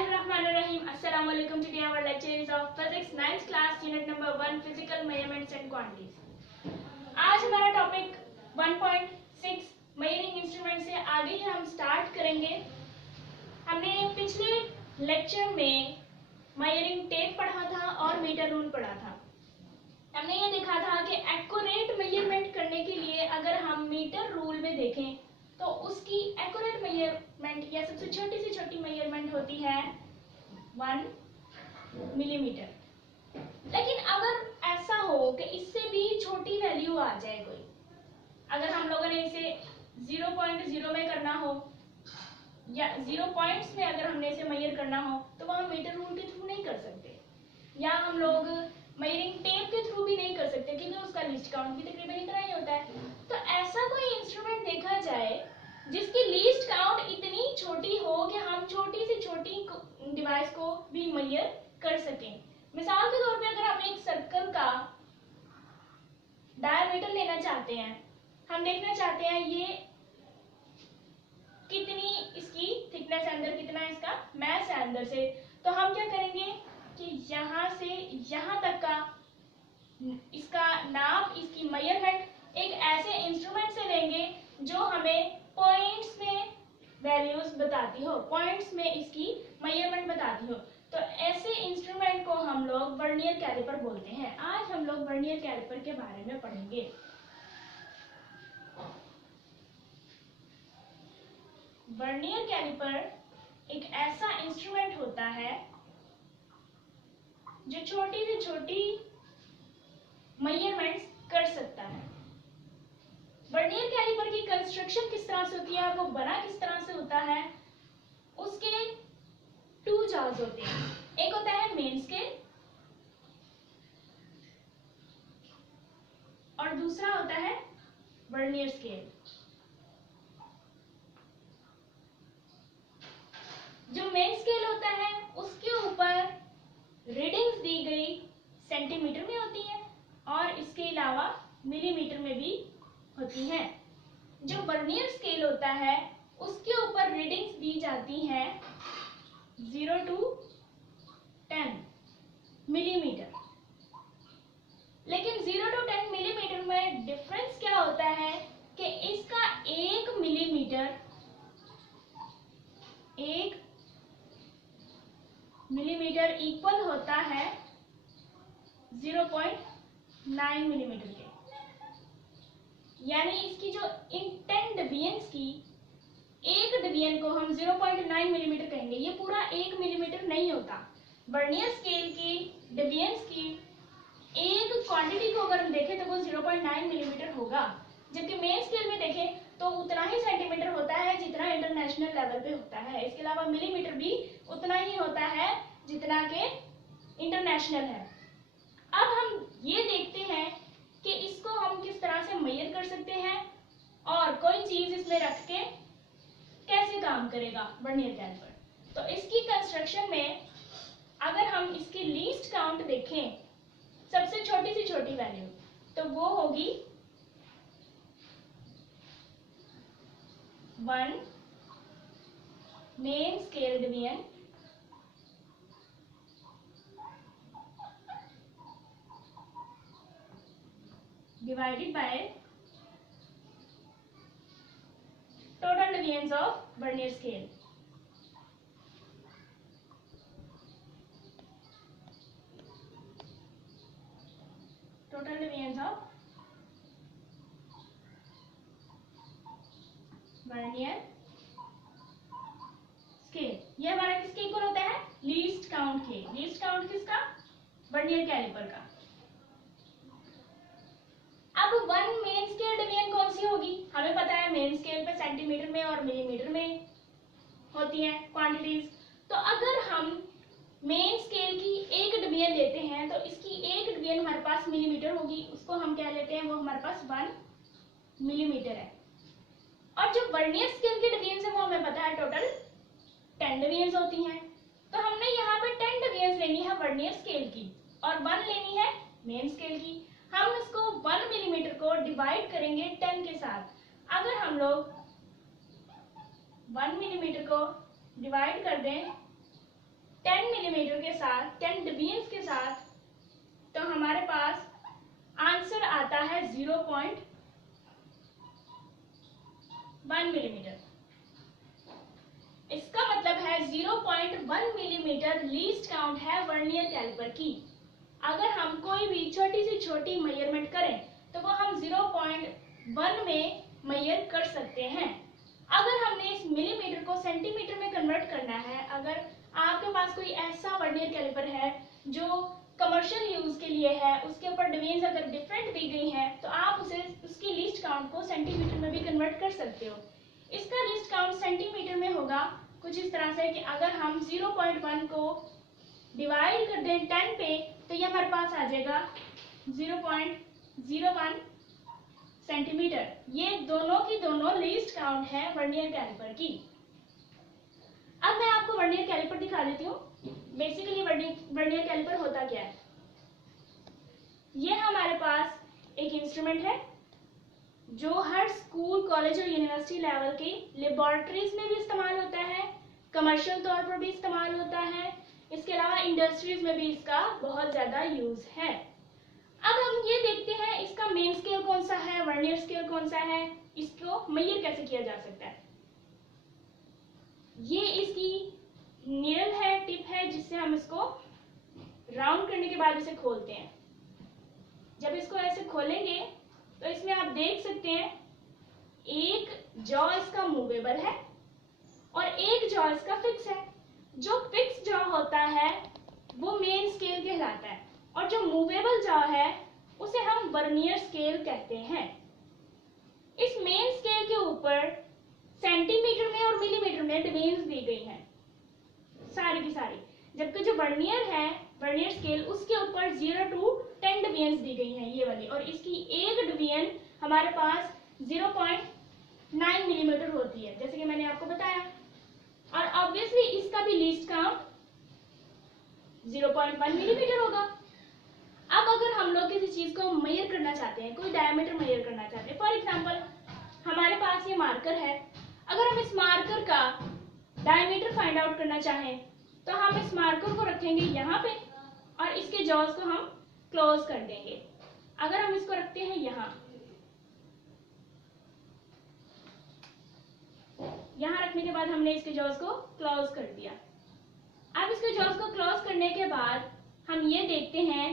Bismillahirrahmanirrahim. Assalamu alaikum. Today our lecture is of physics 9th class unit number 1 physical measurements and quantities. आज हमारा topic 1.6 measuring instrument से आगे हम start करेंगे। हमने पिछले लेक्चर में मेजरिंग टेप पढ़ा था और मीटर रूल पढ़ा था। हमने ये देखा था कि एक्यूरेट मेजरमेंट करने के लिए अगर हम मीटर रूल में देखें तो उसकी एक्यूरेट मेजरमेंट या सबसे छोटी से छोटी मेजरमेंट होती है 1 मिलीमीटर। लेकिन अगर ऐसा हो कि इससे भी छोटी वैल्यू आ जाए कोई, अगर हम लोगों ने इसे 0.0 में करना हो या 0 पॉइंट्स में अगर हमने इसे मेजर करना हो तो वह हम मीटर रूल के थ्रू नहीं कर सकते, या हम लोग मेजरिंग टेप के थ्रू भी नहीं कर सकते क्योंकि उसका लीस्ट काउंट भी तकरीबन इतना ही होता है। तो ऐसा कोई इंस्ट्रूमेंट देखा जाए जिसकी लीस्ट काउंट इतनी छोटी हो कि हम छोटी से छोटी डिवाइस को भी मेजर कर सकें। मिसाल के तौर पे अगर हम एक सर्कल का डायमीटर लेना चाहते हैं, हम देखना चाहते हैं ये कितनी इसकी थिकनेस है, अंदर कितना है इसका मैस है अंदर से, तो हम क्या करेंगे कि यहाँ से यहाँ तक का इसका नाप, इसकी मेजरमेंट एक ऐसे इंस्ट्रूमेंट से लेंगे जो हमें पॉइंट्स में वैल्यूज बताती हो, पॉइंट्स में इसकी मेजरमेंट बताती हो। तो ऐसे इंस्ट्रूमेंट को हम लोग वर्नियर कैलिपर बोलते हैं। आज हम लोग वर्नियर कैलिपर के बारे में पढ़ेंगे। वर्नियर कैलिपर एक ऐसा इंस्ट्रूमेंट होता है जो छोटी से छोटी मेजरमेंट्स कर सकता है। वर्नियर कैलिपर की कंस्ट्रक्शन किस तरह से होती है, वो बना किस तरह से होता है, उसके 2 जॉब्स होते हैं। एक होता है मेन स्केल और दूसरा होता है वर्नियर स्केल। जो मेन स्केल होता है उसके ऊपर रीडिंग्स दी गई सेंटीमीटर में होती है और इसके अलावा मिलीमीटर में भी होती हैं। जो वर्नियर स्केल होता है उसके ऊपर रीडिंग्स दी जाती हैं 0 to 10 मिलीमीटर। लेकिन 0 to 10 मिलीमीटर में डिफरेंस क्या होता है कि इसका 1 मिलीमीटर इक्वल होता है 0.9 मिलीमीटर के। यानी इसकी जो इन 10 डिवीजन्स की एक डिवीजन को हम 0.9 मिलीमीटर कहेंगे। ये पूरा 1 मिलीमीटर नहीं होता। वर्नियर स्केल की डिवीजन्स की एक क्वांटिटी को अगर हम देखें तो वो 0.9 मिलीमीटर होगा, जबकि मेन स्केल में देखें तो उतना ही सेंटीमीटर होता है जितना इंटरनेशनल लेवल पे होता है। इसके अलावा मिलीमीटर भी उतना ही होता है जितना के इंटरनेशनल है। अब हम ये देखते हैं कि इसको हम किस तरह से मेजर कर सकते हैं और कोई चीज इसमें रख के कैसे काम करेगा वर्नियर कैलिपर। तो इसकी कंस्ट्रक्शन में अगर हम इसकी लीस्ट काउंट देखें, सबसे छोटी से छोटी वैल्यू, तो वो होगी 1 main scale division divided by total divisions of vernier scale. Total divisions of vernier scale. ये हमारा किसके इक्वल होता है, लीस्ट काउंट के। लीस्ट काउंट किसका, वर्नियर कैलिपर का। अब 1 मेन स्केल डिवीजन कौन सी होगी, हमें पता है मेन स्केल पे सेंटीमीटर में और मिलीमीटर में होती हैं क्वांटिटीज। तो अगर हम मेन स्केल की एक डिवीजन लेते हैं तो इसकी एक डिवीजन हमारे पास मिलीमीटर होगी, उसको हम क्या लेते हैं, वो हमारे पास 1 मिलीमीटर है। और जो वर्नियर स्केल की डिवीजन है वो हमें पता है टोटल 10 डिवीजन होती हैं। तो हमने यहाँ पे 10 डिवीजन लेनी है वर्नियर स्केल की और 1 लेनी है मेन स्केल की। हम इसको 1 मिलीमीटर को डिवाइड करेंगे 10 के साथ। अगर हम लोग 1 मिलीमीटर को डिवाइड कर दें 10 मिलीमीटर के साथ, 10 डिवीजन्स के साथ, तो हमारे पास आंसर आता है 0.1 मिलीमीटर। इसका मतलब है 0.1 मिलीमीटर लीस्ट काउंट है वर्नियर कैलिपर की। अगर हम कोई भी छोटी से छोटी मेजरमेंट करें तो वो हम 0.1 में मेजर कर सकते हैं। अगर हमने इस मिलीमीटर को सेंटीमीटर में कन्वर्ट करना है, अगर आपके पास कोई ऐसा वर्नियर कैलिपर है जो कमर्शियल यूज के लिए है, उसके ऊपर डिवीजन अगर डिफरेंट दी गई हैं, तो आप उसे उसकी लीस्ट काउंट को सेंटीमीटर में भी कन्वर्ट कर सकते हो। इसका लीस्ट काउंट सेंटीमीटर में होगा कुछ इस तरह से कि अगर हम 0.1 को डिवाइड कर दें 10 पे, तो ये हमारे पास आ जाएगा 0.01 सेंटीमीटर। ये दोनों की दोनों लीस्ट काउंट है वर्नियर कैलिपर की। अब मैं आपको वर्नियर कैलिपर दिखा देती हूँ। बेसिकली वर्नियर कैलिपर होता क्या है। ये हमारे पास एक इंस्ट्रूमेंट है जो हर स्कूल, कॉलेज और यूनिवर्सिटी लेवल की लेबोरेटरीज में भी इस्तेमाल होता है, कमर्शियल तौर पर भी इस्तेमाल होता है, इसके अलावा इंडस्ट्रीज में भी इसका बहुत ज्यादा यूज है। अब हम ये देखते हैं इसका मेन स्केल कौन सा है, वर्नियर स्केल कौन सा है, इसको मेजर कैसे किया जा सकता है। ये इसकी नीडल है, टिप है, जिससे हम इसको राउंड करने के बाद इसे खोलते हैं। जब इसको ऐसे खोलेंगे तो इसमें आप देख सकते हैं एक जॉ इसका मूवेबल है और एक जॉ इसका फिक्स है। जो फिक्स जॉ होता है वो मेन स्केल कहलाता है और जो मूवेबल जॉ है उसे हम वर्नियर स्केल कहते हैं। इस मेन स्केल के ऊपर सेंटीमीटर में और मिलीमीटर में डिवीजन्स दी गई हैं सारी की सारी, जबकि जो वर्नियर है, वर्नियर स्केल, उसके ऊपर 0 to 10 डिवीजन्स दी गई हैं ये वाली, और इसकी एक डिवीजन हमारे पास 0.9 मिलीमीटर होती है, जैसे कि मैंने आपको बताया। और ऑब्वियसली इसका भी लीस्ट काउंट 0.1 मिलीमीटर होगा। अब अगर हम लोग किसी चीज को मेजर करना चाहते हैं, कोई डायमीटर मेजर करना चाहते हैं, फॉर एग्जांपल हमारे पास ये मार्कर है, अगर हम इस मार्कर का डायमीटर फाइंड आउट करना चाहें तो हम इस मार्कर को रखेंगे यहाँ पे और इसके जॉज को हम क्लोज कर देंगे। अगर हम इसको रखते हैं यहाँ रखने के बाद हमने इसके जॉज को क्लोज कर दिया। अब इसके जॉज को क्लोज करने के बाद हम ये देखते हैं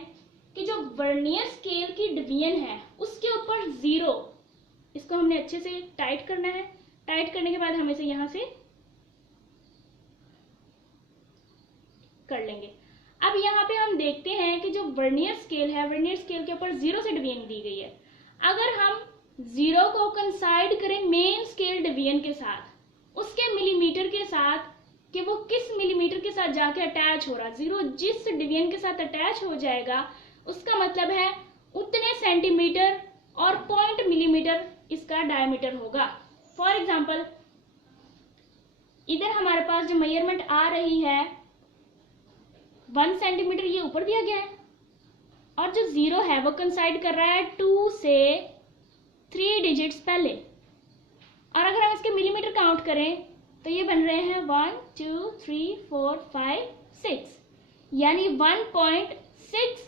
कि जो वर्नियर स्केल की डिवीजन है उसके ऊपर 0, इसको हमने अच्छे से टाइट करना है। टाइट करने के बाद हम इसे यहाँ से कर लेंगे। अब यहाँ पे हम देखते हैं कि जो वर्नियर स्केल है, वर्नियर स्केल के ऊपर 0 से डिवीजन दी गई है। अगर हम 0 को कंसाइड करें मेन स्केल डिवीजन के साथ, उसके मिलीमीटर के साथ, कि वो किस मिलीमीटर के साथ जाके अटैच हो रहा, 0 जिस डिवीजन के साथ अटैच हो जाएगा उसका मतलब है उतने सेंटीमीटर और 0.1 मिलीमीटर इसका डायमीटर होगा। फॉर एग्जाम्पल इधर हमारे पास जो मेजरमेंट आ रही है 1 सेंटीमीटर, ये ऊपर दिया गया है, और जो 0 है वो कंसाइड कर रहा है 2 से 3 डिजिट्स पहले। और अगर हम इसके मिलीमीटर काउंट करें तो ये बन रहे हैं 1 2 3 4 5 6, यानी 1.6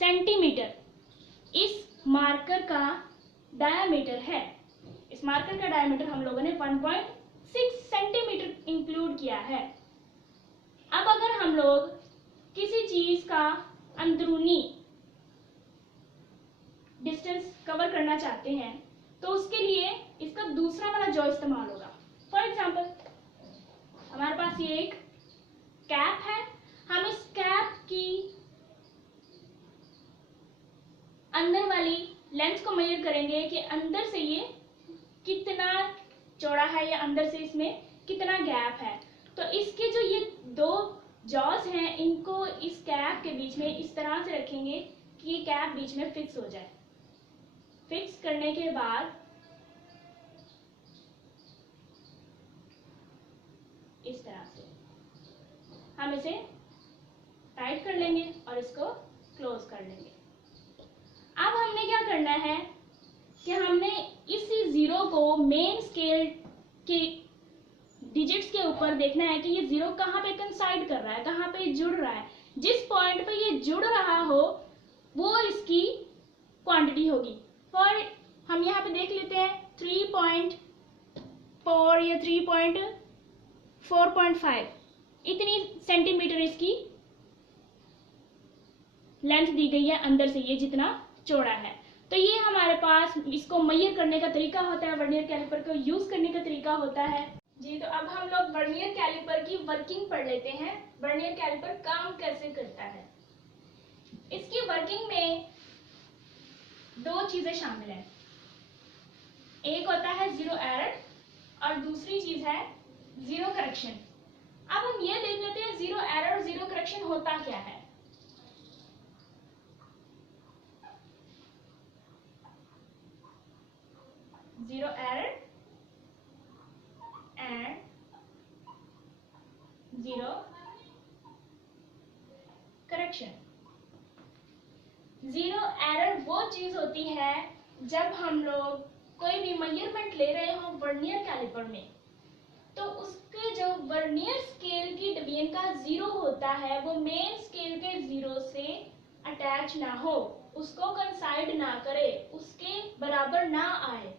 सेंटीमीटर इस मार्कर का डायमीटर है। इस मार्कर का डायमीटर हम लोगों ने 1.6 सेंटीमीटर इंक्लूड किया है। अब अगर हम लोग किसी चीज का अंदरूनी डिस्टेंस कवर करना चाहते हैं तो उसके लिए इसका दूसरा वाला जॉ इस्तेमाल होगा। फॉर एग्जाम्पल हमारे पास ये एक कैप है, हम इस कैप की अंदर वाली लेंथ को मेजर करेंगे कि अंदर से ये कितना चौड़ा है या अंदर से इसमें कितना गैप है। तो इसके जो ये 2 जॉज हैं इनको इस कैप के बीच में इस तरह से रखेंगे कि ये कैप बीच में फिक्स हो जाए। फिक्स करने के बाद इस तरह से हम इसे टाइट कर लेंगे और इसको क्लोज कर लेंगे। अब हमने क्या करना है कि हमने इसी 0 को मेन स्केल के डिजिट्स के ऊपर देखना है कि ये 0 कहाँ पे कंसाइड कर रहा है, कहाँ पे जुड़ रहा है। जिस पॉइंट पे ये जुड़ रहा हो वो इसकी क्वांटिटी होगी। फॉर हम यहाँ पे देख लेते हैं 3.4 या 3.4.5 इतनी सेंटीमीटर इसकी लेंथ दी गई है अंदर से, ये जितना चौड़ा है। तो ये हमारे पास इसको मेजर करने का तरीका होता है, वर्नियर कैलिपर को यूज करने का तरीका होता है जी। तो अब हम लोग वर्नियर कैलिपर की वर्किंग पढ़ लेते हैं, वर्नियर कैलिपर काम कैसे करता है। इसकी वर्किंग में दो चीजें शामिल हैं, एक होता है जीरो एरर और दूसरी चीज है जीरो करेक्शन। अब हम ये देख लेते हैं जीरो एरर और जीरो करेक्शन होता क्या है। Zero error and zero correction. Zero error वो चीज होती है जब हम लोग कोई भी मेजरमेंट ले रहे हो वर्नियर कैलिपर में, तो उसके जो वर्नियर स्केल की डिवीजन का जीरो होता है वो मेन स्केल के जीरो से अटैच ना हो, उसको कंसाइड ना करे, उसके बराबर ना आए,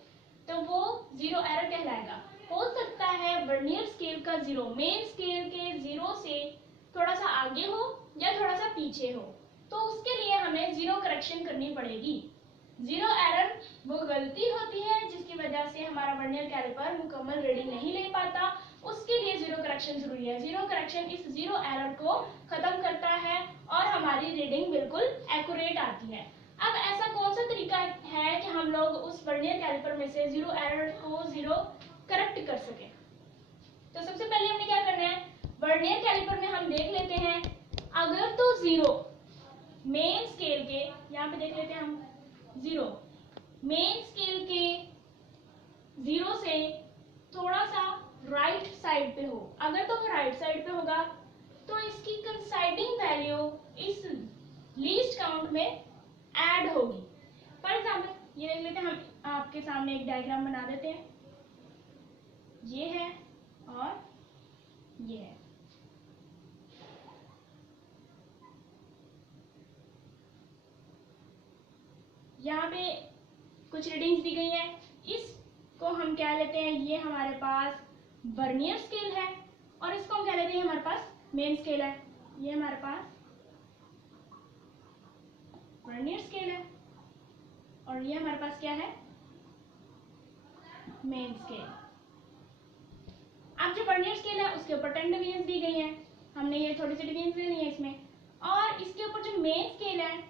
तो वो जीरो एरर कहलाएगा। हो सकता है वर्नियर स्केल का जीरो मेन स्केल के जीरो से थोड़ा सा आगे हो या थोड़ा सा पीछे हो, तो उसके लिए हमें जीरो करेक्शन करनी पड़ेगी। जीरो एरर वो गलती होती है जिसकी वजह से हमारा वर्नियर कैलिपर मुकम्मल रीडिंग नहीं ले पाता, उसके लिए जीरो करेक्शन जरूरी है। जीरो करेक्शन इस जीरो एरर को खत्म करता है और हमारी रीडिंग बिल्कुल एक्यूरेट आती है। अब ऐसा कौन सा तरीका है कि हम लोग उस वर्नियर कैलिपर में से जीरो एरर को जीरो करेक्ट कर सके। तो सबसे पहले हमने क्या करना है, वर्नियर कैलिपर में हम देख लेते हैं अगर तो जीरो मेन स्केल के, यहाँ पे देख लेते हैं हम जीरो मेन स्केल के जीरो से थोड़ा सा राइट साइड पे हो, अगर तो वो राइट साइड पे होगा तो इसकी कंसाइडिंग वैल्यू इस लीस्ट काउंट में ऐड होगी। फॉर एग्जाम्पल ये देख लेते हैं, हम आपके सामने एक डायग्राम बना देते हैं, ये है और ये है। यहाँ पे कुछ रीडिंग्स दी गई है, इसको हम क्या लेते हैं, ये हमारे पास वर्नियर स्केल है और इसको हम क्या लेते हैं, हमारे पास मेन स्केल है। ये हमारे पास वर्नियर स्केल है और ये हमारे पास क्या है, मेन स्केल। अब जो वर्नियर स्केल है उसके ऊपर 10 डिवीजन दी गई है, हमने ये थोड़ी सी डिवीजन दी है इसमें, और इसके ऊपर जो मेन स्केल है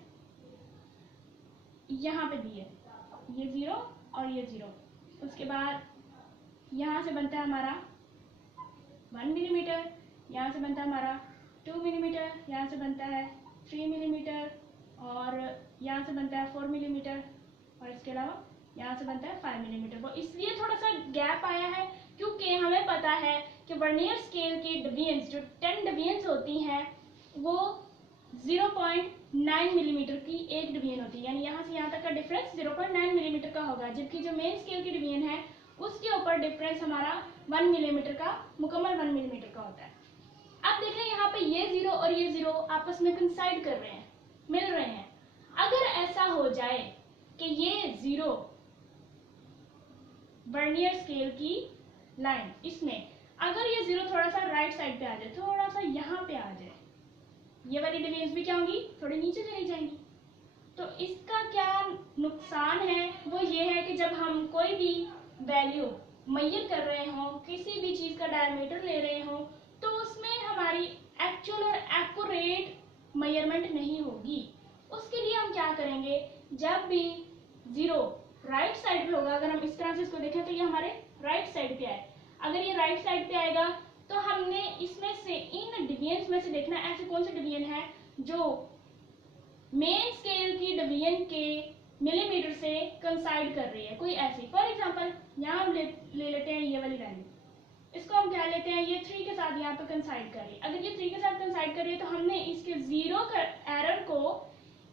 यहाँ पे दी है, ये 0 और ये 0। उसके बाद यहाँ से बनता है हमारा 1 मिलीमीटर, यहाँ से बनता है हमारा 2 मिलीमीटर, यहाँ से बनता है 3 मिलीमीटर और यहाँ से बनता है 4 मिलीमीटर और इसके अलावा यहाँ से बनता है 5 मिलीमीटर। वो इसलिए थोड़ा सा गैप आया है क्योंकि हमें पता है कि वर्नियर स्केल की डिवीजन्स जो 10 डिवीजन्स होती हैं वो 0.9 मिलीमीटर की एक डिवीजन होती है, यानी यहाँ से यहाँ तक का डिफरेंस 0.9 मिलीमीटर का होगा, जबकि जो मेन स्केल की डिवीजन है उसके ऊपर डिफरेंस हमारा 1 मिलीमीटर का, मुकम्मल 1 मिलीमीटर का होता है। अब देखें यहाँ पे ये 0 और ये 0 आपस में कंसाइड कर रहे हैं, मिल रहे हैं। अगर ऐसा हो जाए कि ये 0 वर्नियर स्केल की लाइन, इसमें अगर ये 0 थोड़ा सा राइट साइड पे आ जाए, थोड़ा सा यहाँ पे आ जाए, ये वाली डिवीजन्स भी क्या होंगी, थोड़ी नीचे चली जाएंगी। तो इसका क्या नुकसान है, वो ये है कि जब हम कोई भी वैल्यू मेजर कर रहे हो, किसी भी चीज का डायमीटर ले रहे हो, तो उसमें हमारी एक्चुअल और एक्यूरेट मेजरमेंट नहीं होगी। उसके लिए हम क्या करेंगे, जब भी 0 राइट साइड पे होगा, अगर हम इस तरह से इसको देखें तो ये हमारे राइट साइड पे आए, अगर ये राइट साइड पे आएगा तो हमने इसमें से इन डिवीजन्स में से देखना ऐसे कौन सा डिवीजन है जो मेन स्केल की डिवीजन के मिलीमीटर से कंसाइड कर रही है, कोई ऐसी। फॉर एग्जांपल यहाँ हम ले लेते हैं ये वाली वैल्यू, इसको हम क्या लेते हैं, ये 3 के साथ यहाँ पे कंसाइड कर रही है। अगर ये 3 के साथ कंसाइड कर रही है तो हमने इसके 0 एरर को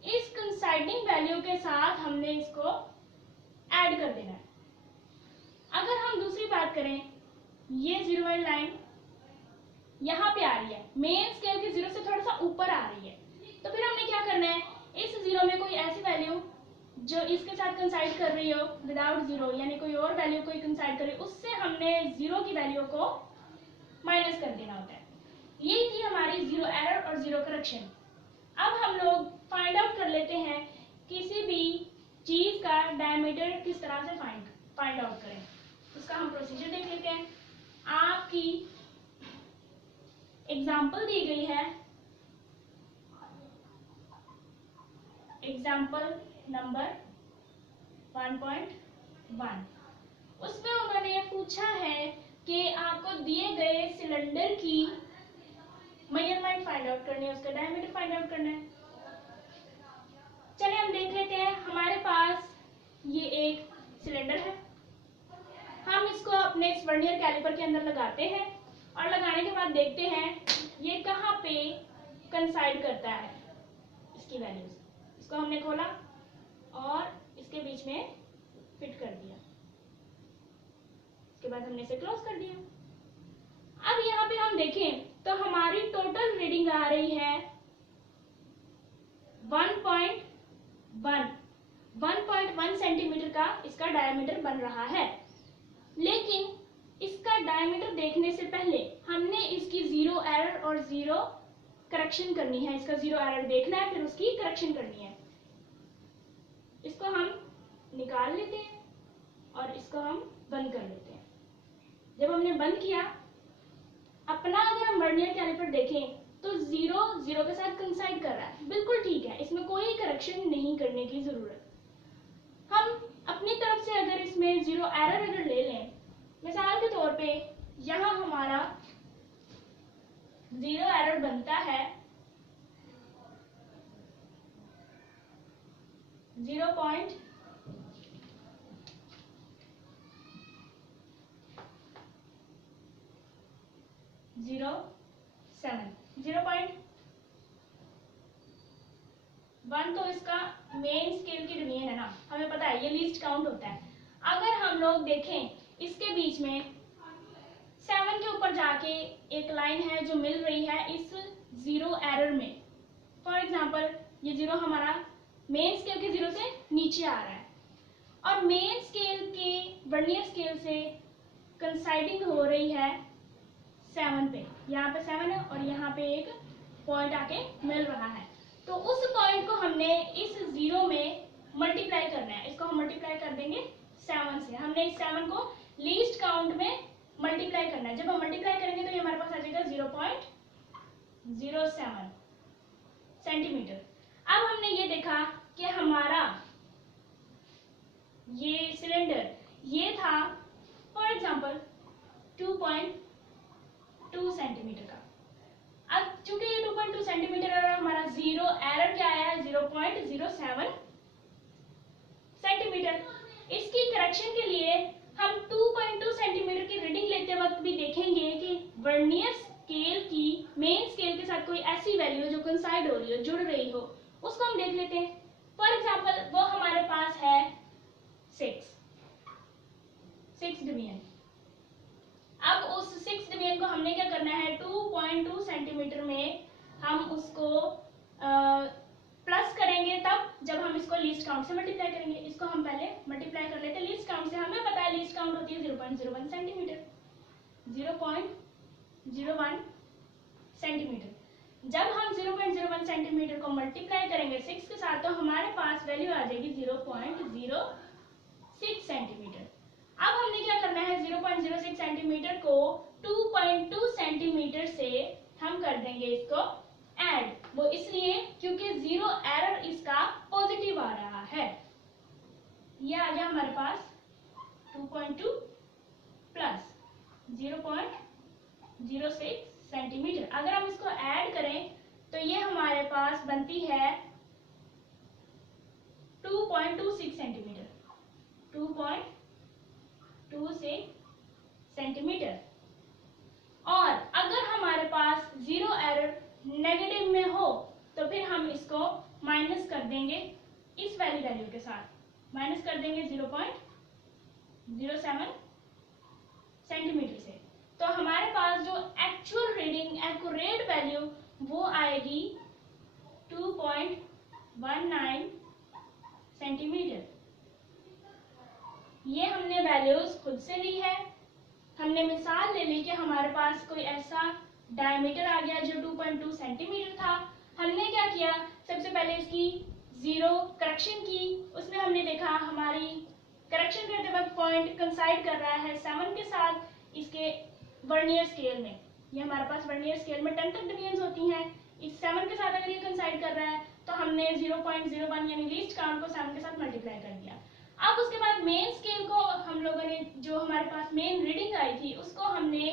इस कंसाइडिंग वैल्यू के साथ हमने इसको ऐड कर देना है। अगर हम दूसरी बात करें ये जीरो वाली लाइन यहाँ पे आ रही है, मेन स्केल के जीरो से थोड़ा सा ऊपर आ रही है। तो फिर हमने क्या करना है, इस जीरो में कोई ऐसी वैल्यू जो इसके साथ कंसाइड कर रही हो विदाउट जीरो, यानी कोई और वैल्यू कोई कंसाइड कर रही हो, उससे हमने जीरो की वैल्यू को माइनस कर देना होता है। यही थी हमारी जीरो एरर और जीरो करेक्शन। अब हम लोग फाइंड आउट कर लेते हैं किसी भी चीज का डायमीटर किस तरह से फाइंड आउट करें। उसका हम प्रोसीजर देख लेते हैं। आपकी एग्जाम्पल दी गई है, एग्जाम्पल नंबर 1.1। उसमें उन्होंने पूछा है कि आपको दिए गए सिलेंडर की मेजरमेंट फाइंड आउट करनी है, उसका डायमीटर फाइंड आउट करना है। चलिए हम देख लेते हैं। हमारे पास ये एक सिलेंडर है, हम इसको अपने वर्नियर कैलिपर के अंदर लगाते हैं और लगाने के बाद देखते हैं ये कहाँ पे कंसाइड करता है इसकी वैल्यूज। इसको हमने खोला और इसके बीच में फिट कर दिया, इसके बाद हमने इसे क्लोज कर दिया। अब यहाँ पे हम देखें तो हमारी टोटल रीडिंग आ रही है 1.1 सेंटीमीटर का इसका डायमीटर बन रहा है। लेकिन इसका डायमीटर देखने से पहले हमने इसकी जीरो एरर और जीरो करेक्शन करनी है। इसका जीरो एरर देखना है, फिर उसकी करेक्शन करनी है। इसको हम निकाल लेते हैं और इसको हम बंद कर लेते हैं। जब हमने बंद किया, अपना अगर हम वर्नियर कैलिपर देखें तो जीरो जीरो के साथ कंसाइड कर रहा है, बिल्कुल ठीक है, इसमें कोई करेक्शन नहीं करने की जरूरत। हम अपनी तरफ से अगर इसमें जीरो एरर अगर ले लें, मिसाल के तौर पे यहाँ हमारा जीरो एरर बनता है 0.07। 0.1 तो इसका मेन स्केल की डिवीजन है ना, हमें पता है ये लीस्ट काउंट होता है। अगर हम लोग देखें इसके बीच में 7 के ऊपर जाके एक लाइन है जो मिल रही है इस जीरो एरर में। फॉर एग्जांपल ये जीरो हमारा मेन स्केल के जीरो से नीचे आ रहा है और मेन स्केल के वर्नियर स्केल से कंसाइडिंग हो रही है 7 पे। यहाँ पे 7 है और यहाँ पे एक पॉइंट आके मिल रहा है। तो उस पॉइंट को हमने इस जीरो में मल्टीप्लाई करना है। इसको हम मल्टीप्लाई कर देंगे 7 से। हमने इस 7 को लीस्ट काउंट में मल्टीप्लाई करना है। जब हम मल्टीप्लाई करेंगे तो ये हमारे पास आ जाएगा 0.07 सेंटीमीटर। अब हमने ये देखा कि हमारा ये सिलेंडर ये था फॉर एग्जांपल 2.2 सेंटीमीटर का। अब चूंकि ये 2.2 सेंटीमीटर और हमारा जीरो एरर क्या आया है 0.07 सेंटीमीटर। इसकी करेक्शन के लिए हम 2.2 सेंटीमीटर की रीडिंग लेते वक्त भी देखेंगे कि वर्नियर स्केल की मेन स्केल के साथ कोई ऐसी वैल्यू जो कंसाइड हो रही हो, जुड़ रही हो, उसको हम देख लेते हैं। फॉर एग्जांपल वो हमारे पास है 6 डिवीजन। अब उस 6 डिवीजन को हमने क्या करना है 2.2 सेंटीमीटर में हम उसको प्लस करेंगे तब जब हम इसको लीस्ट काउंट से मल्टीप्लाई करेंगे। इसको हम पहले मल्टीप्लाई कर लेते हैं लीस्ट काउंट से। हमें पता है लीस्ट काउंट होती है 0.01 सेंटीमीटर। 0.01 सेंटीमीटर। जब हम 0.01 सेंटीमीटर को मल्टीप्लाई करेंगे 6 के साथ तो हमारे पास वैल्यू आ जाएगी 0.06 सेंटीमीटर। अब हमने क्या करना है 0.06 सेंटीमीटर को 2.2 सेंटीमीटर से हम कर देंगे इसको ऐड। वो इसलिए क्योंकि जीरो एरर इसका पॉजिटिव आ रहा है। ये आ गया हमारे पास 2.2 प्लस 0.06 सेंटीमीटर। अगर हम इसको ऐड करें तो ये हमारे पास बनती है 2.26 सेंटीमीटर। 2.26 सेंटीमीटर। और अगर हमारे पास जीरो एरर नेगेटिव में हो तो फिर हम इसको माइनस कर देंगे इस वाली वैल्यू के साथ, माइनस कर देंगे 0.07 सेंटीमीटर से। तो हमारे पास जो एक्चुअल रीडिंग एक्यूरेट वैल्यू वो आएगी 2.19 सेंटीमीटर। ये हमने वैल्यूज खुद से ली है। हमने मिसाल ले ली कि हमारे पास कोई ऐसा डायमीटर आ गया जो 2.2 सेंटीमीटर था। हमने क्या किया, सबसे पहले इसकी जीरो करेक्शन की। उसमें हमने देखा हमारी करेक्शन करते वक्त पॉइंट कंसाइड कर रहा है 7 के साथ इसके वर्नियर स्केल में। ये हमारे पास वर्नियर स्केल में 10 तक डिवीजन होती हैं। इस 7 के साथ अगर ये कंसाइड कर रहा है तो हमने 0.01 यानी लीस्ट काउंट को 7 के साथ मल्टीप्लाई कर दिया। अब उसके बाद मेन स्केल को हम लोगों ने, जो हमारे पास मेन रीडिंग आई थी, उसको हमने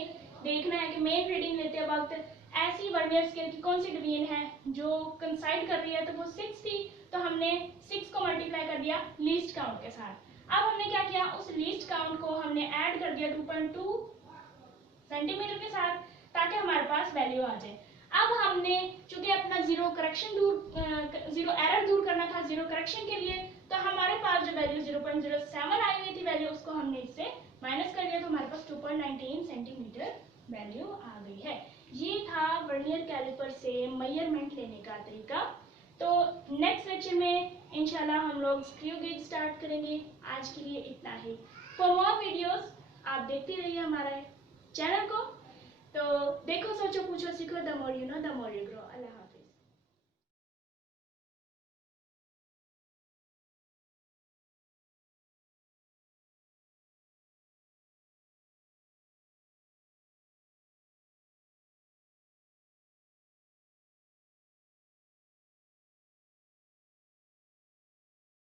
देखना है कि मेन रीडिंग लेते वक्त ऐसी वर्नियर स्केल की कौन सी डिवीजन है जो कंसाइड कर रही है, तो वो 6 थी। तो हमने 6 को मल्टीप्लाई कर दिया लीस्ट काउंट के साथ। अब हमने क्या किया, उस लीस्ट काउंट को हमने ऐड कर दिया 2.2 सेंटीमीटर के साथ, ताकि हमारे पास वैल्यू आ जाए। अब हमने चूंकि अपना जीरो एरर दूर करना था जीरो करेक्शन के लिए, तो हमारे पास जो वैल्यू 0.07 आई हुई थी वैल्यू, उसको हमने इससे माइनस कर दिया, तो हमारे पास 2.19 सेंटीमीटर वैल्यू आ गई है। ये था वर्नियर कैलिपर से मेजरमेंट लेने का तरीका। तो नेक्स्ट लेक्चर में इंशाल्लाह हम लोग स्क्रू गेज स्टार्ट करेंगे। आज के लिए इतना ही। फॉर मोर वीडियोस आप देखते रहिए हमारे चैनल को। तो देखो, सोचो, पूछो, सीखो, the more you know the more you grow. Allah.